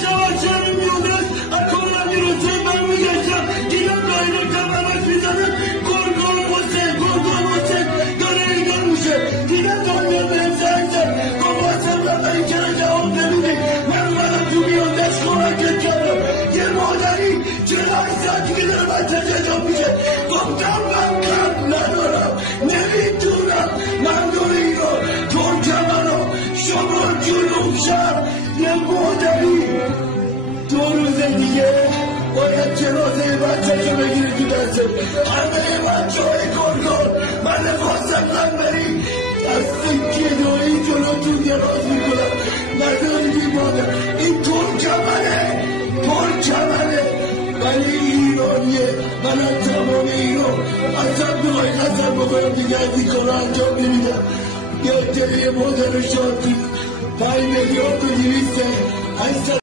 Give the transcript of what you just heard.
شواشم میادش اکولا میروزه من میگشم گیرم دایره کمرش میزنم گرگان واسه داره ایگان میشه دیدم دنیا بهم زنگ زد باباسم رفتن این چرا جواب نمیدی من اومدم تو میادش کمکت کردم یه مادری 48 ساعت دیگه داره بچه ججاب میشه گفتم من قبل ندارم نمیتونم من دور ایران ترکمنو شما جنوب شهر یه مادری 2 روز دیگه باید جنازه بچه‌شو بگیری تو دسته همه بچه‌های گرگان من خواستم بری دست جنایی جلوتون دراز میکنم نداری بیمانه این ترکمنه ولی ایرانیه من از تمام ایران اصلا بخوای قسم بخورم دیگه از این کار انجام نمیدم یه مادر شاد 5 میلیارد و 200